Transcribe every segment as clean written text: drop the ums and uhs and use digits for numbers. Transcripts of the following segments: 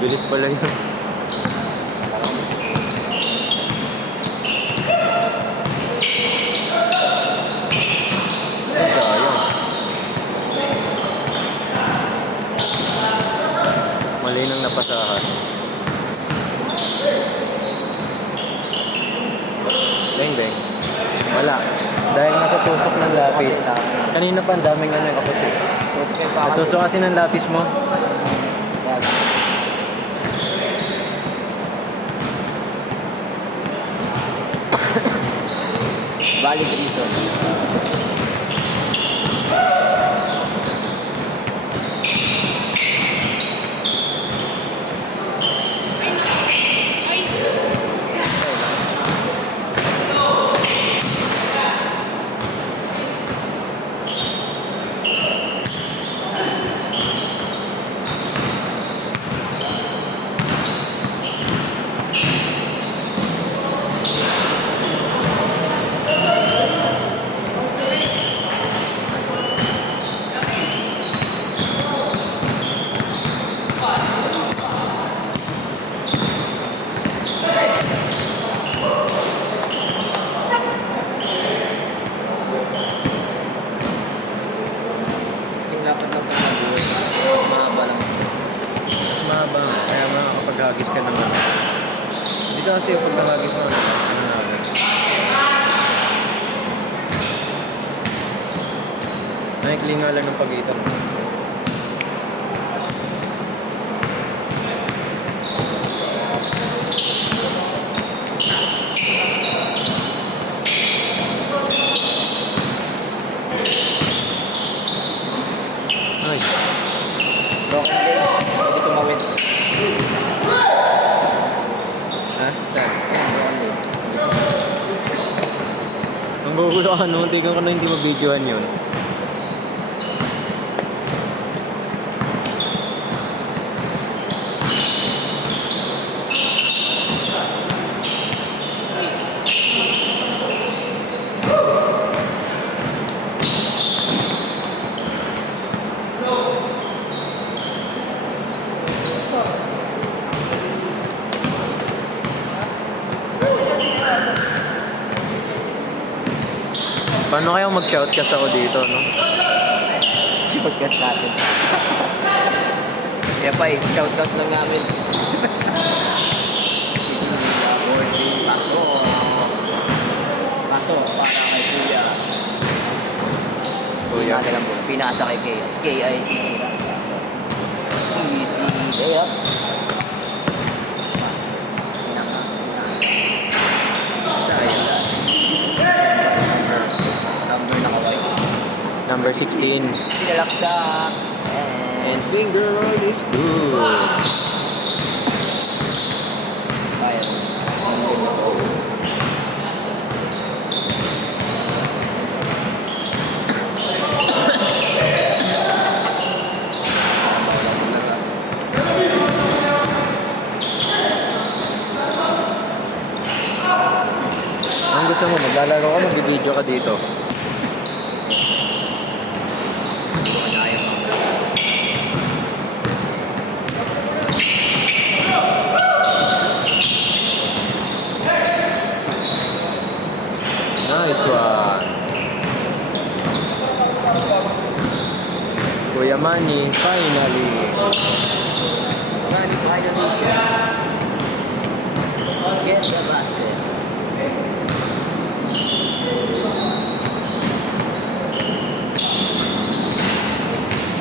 Bilis pala yun. Ay, sayang. Mali nang napasahan. Beng, beng. Wala. Dahil nasa tusok ng lapis. Kanina pa ang daming ano kapos eh. Natusok kasi ng lapis mo. Valid reason. Mas mahaba. Kaya makakapaghagis ka naman. Dito kasi yung pagkahagis mo, ano natin. Naikli nga lang ng pagitan mo. Ay. Broken game. Hindi tumawid. Ha? Saan? Ang gugulo ka no, tignan ko na hindi mabidyohan yun. Paano kaya mag-shoutcast ako dito, no? Si podcast natin. Kaya pa shoutcast lang namin. Paso. Paso para kay Kuya. Kuya. Lang po. Pinasa kay K. K.I. Easy. Kaya. Sayang. Number na kaway. Number 16. Sinalaksak. And finger roll is good. Kaya. Ang gusto mo, maglalaro ka, mag-video ka dito. Nice one. Kuya Manny, finally. Manny finally get the basket.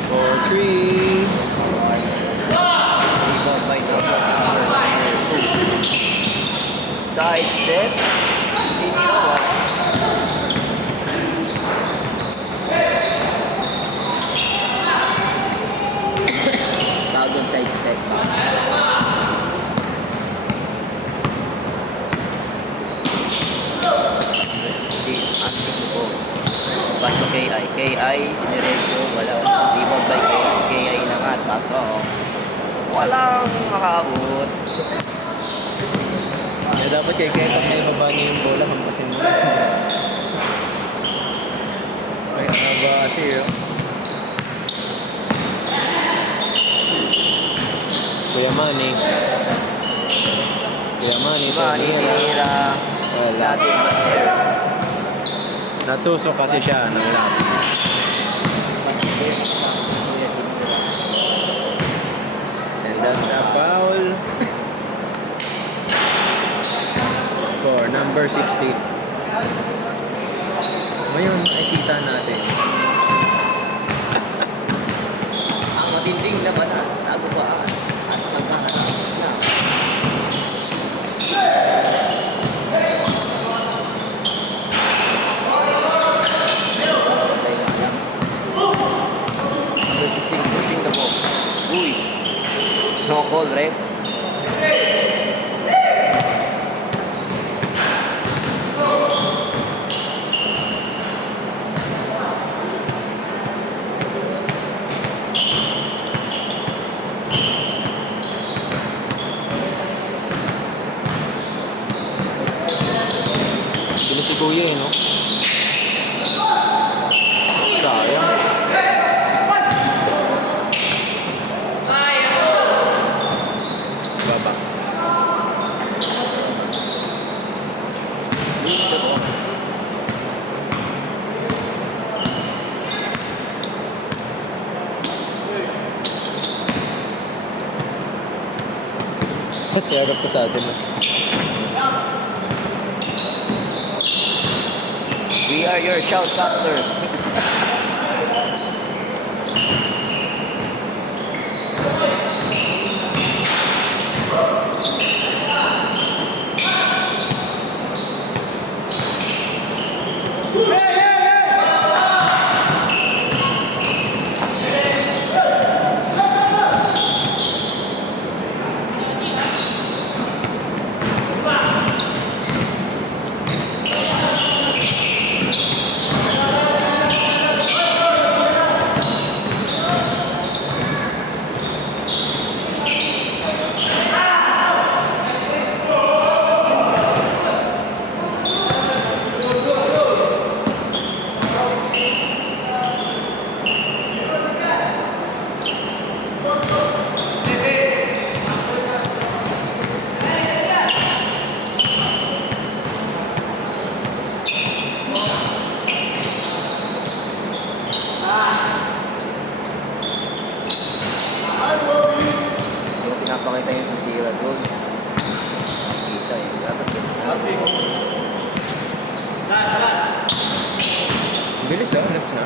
For 3. Rebound by number 2. Side step. Foul on side step. Pass to KI. KI, diniretso, walang rebound by KI. KI naman, pasok. Walang makaabot. Kaya dapat kay Kaya pag may baba niya yung bola, hampasin mo. Ay, haba kasi yun. Kuya Manny. Kuya Manny. Manny, tinira. Wala. Natin sa air. Natusok kasi siya ng lapis. And that's a foul. For number 16. Ngayon, ay kita natin. Ang matinding labanan sa bubaan at magkakaroon na. Number 16 pushing the ball. Uy. No call, ref. Sino si Kuya eh, no? Sayang. Baba. Lose the ball. Mas kaya ko sa atin. We are your shoutcaster. Yung pinapakita yung tira doon. Kita eh. Dapat yun. Bilis ah, alas na.